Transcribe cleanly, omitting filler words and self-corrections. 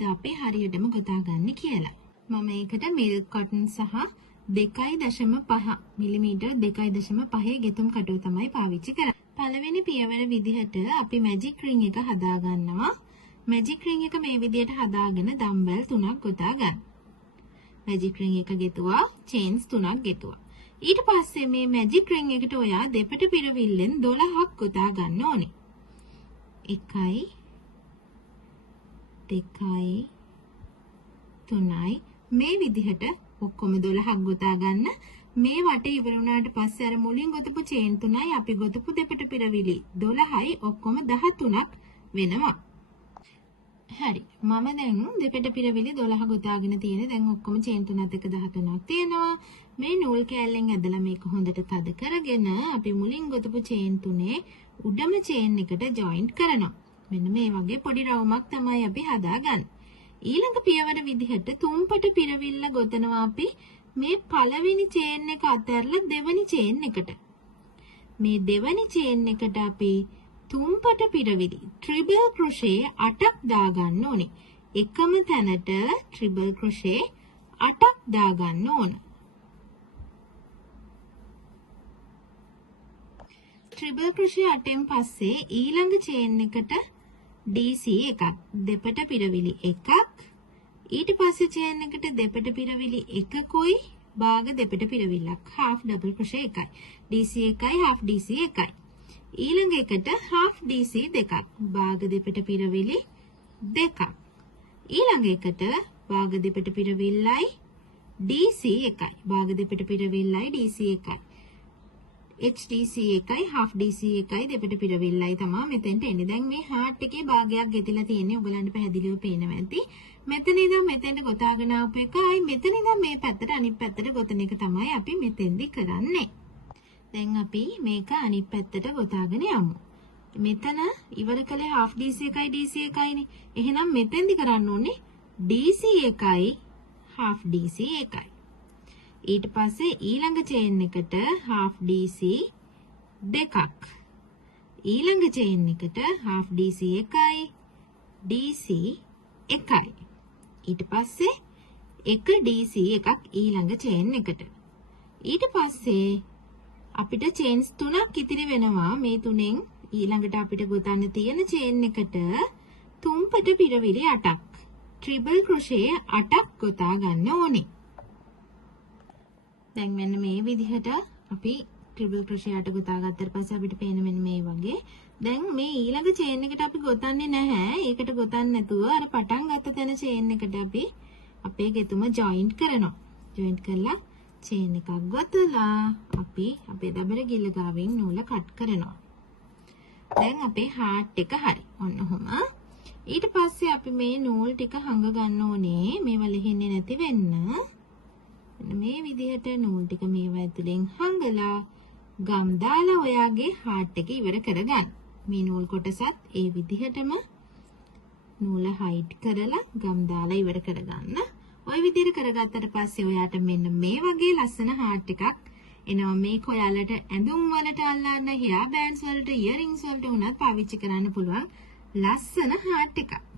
කොහොමද අපි හරියටම ගොතාගන්නේ කියලා. මම ඒකට මිල්ක් කොටන් සහ 2.5 මිලිමීටර් 2.5 ගෙතුම් කටුව තමයි පාවිච්චි කරන්නේ. පළවෙනි පියවර විදිහට අපි මැජික් රින් එක හදා ගන්නවා. මැජික් රින් එක මේ විදිහට හදාගෙන ඩම්බෙල් 3ක් ගොතා ගන්න. මැජික් රින් එක ගෙතුවා, චේන්ස් 3ක් ගෙතුවා. ඊට පස්සේ මේ මැජික් රින් එකට ඔයා දෙපට පිරවිල්ලෙන් 12ක් ගොතා ගන්න ඕනේ. 1යි 2යි 3යි මේ විදිහට ඔක්කොම 12ක් ගොතා ගන්න. මේ වටේ ඉවර වුණාට පස්සේ අර මුලින් ගොතපු චේන් 3යි අපි ගොතපු දෙපට පිරවිලි 12යි ඔක්කොම 13ක් වෙනවා. හරි. මම දැන් දෙපට පිරවිලි 12 ගොතාගෙන තියෙන. දැන් ඔක්කොම චේන් 3ත් එක්ක 13ක් තියෙනවා. මේ නූල් කෑල්ලෙන් ඇදලා මේක හොඳට තද කරගෙන අපි මුලින් ගොතපු චේන් 3 උඩම චේන් එකට ජොයින්ට් කරනවා. මෙන්න මේ වගේ පොඩි රවුමක් තමයි අපි හදාගන්නේ. ඊළඟ පියවර විදිහට තුම්පට පිරවිල්ල ගොතනවා අපි මේ පළවෙනි චේන් එක අතහැරලා දෙවෙනි චේන් එකට. මේ දෙවෙනි චේන් එකට අපි තුම්පට පිරවිලි ට්‍රිබල් ක්‍රොෂේ 8ක් දාගන්න ඕනේ. එකම තැනට ට්‍රිබල් ක්‍රොෂේ 8ක් දාගන්න ඕන. ට්‍රිබල් ක්‍රොෂේ 8න් පස්සේ ඊළඟ චේන් එකට DC එකක් දෙපට පිරවිලි එකක් ඊට පස්සේ චේන් එකට දෙපට පිරවිලි එකකුයි භාග දෙපට පිරවිල්ලක් half double crochet එකයි DC එකයි half DC එකයි ඊළඟ එකට half DC දෙකක් භාග දෙපට පිරවිලි දෙකක් ඊළඟ එකට භාග දෙපට පිරවිල්ලයි DC එකයි භාග දෙපට පිරවිල්ලයි DC එකයි HDC එකයි half DC එකයි දෙපට පිරවිල්ලයි තමයි මෙතෙන්ට එන්නේ. දැන් මේ heart එකේ භාගයක් ගෙතිලා තියෙන්නේ. ඔයගලන්ට පැහැදිලිව පේනවා ඇති. මෙතන ඉඳන් මෙතෙන්ට ගොතාගෙන ආපු එකයි මෙතන ඉඳන් මේ පැත්තට අනිත් පැත්තට ගොතන එක තමයි අපි මෙතෙන්දි කරන්නේ. දැන් අපි මේක අනිත් පැත්තට ගොතාගෙන යමු. මෙතන ඉවර කළේ half DC එකයි DC එකයිනේ. එහෙනම් මෙතෙන්දි කරන්න ඕනේ DC එකයි half DC එකයි. ඊට පස්සේ ඊළඟ චේන් එකට half DC දෙකක් ඊළඟ චේන් එකට half DC එකයි DC එකයි ඊට පස්සේ එක DC එකක් ඊළඟ චේන් එකට ඊට පස්සේ අපිට චේන්ස් 3ක් ඉතිරි වෙනවා මේ තුනෙන් ඊළඟට අපිට ගොතන්න තියෙන චේන් එකට තුම්පට පිරවිලි 8ක් ට්‍රිබල් ක්‍රොෂේ 8ක් ගොතා ගන්න ඕනේ. දැන් මෙන්න මේ විදිහට අපි ට්‍රිබල් ක්‍රොෂේ 8 ගොතා ගත්තට පස්සේ අපිට පේන මෙන්න මේ වගේ. දැන් මේ ඊළඟ චේන් එකට අපි ගොතන්නේ නැහැ. ඒකට ගොතන්න නැතුව අර පටන් ගත්ත තැන චේන් එකට අපි අපේ ගෙතුම ජොයින්ට් කරනවා. ජොයින්ට් කරලා චේන් එකක් ගොතලා අපි අපේ දබර ගිල්ල ගාවෙන් නූල කට් කරනවා. දැන් අපේ heart එක හරි. ඔන්න ඔහොම. ඊට පස්සේ අපි මේ නූල් ටික හංග ගන්න ඕනේ. මේවා ලෙහෙන්නේ නැති වෙන්න. මේ විදිහට නූල් ටික මේවා ඇතුලෙන් හංගලා ගම් දාලා ඔයාගේ heart එක ඉවර කරගන්න. මේ නූල් කොටසත් ඒ විදිහටම නූල හයිට් කරලා ගම් දාලා ඉවර කරගන්න. ඔය විදිහට කරගත්තට පස්සේ ඔයාට මෙන්න මේ වගේ ලස්සන heart එකක් එනවා. මේක ඔයාලට ඇඳුම් වලට අල්ලන්න, hair bands වලට, earrings වලට උනත් පාවිච්චි කරන්න පුළුවන් ලස්සන heart එකක්.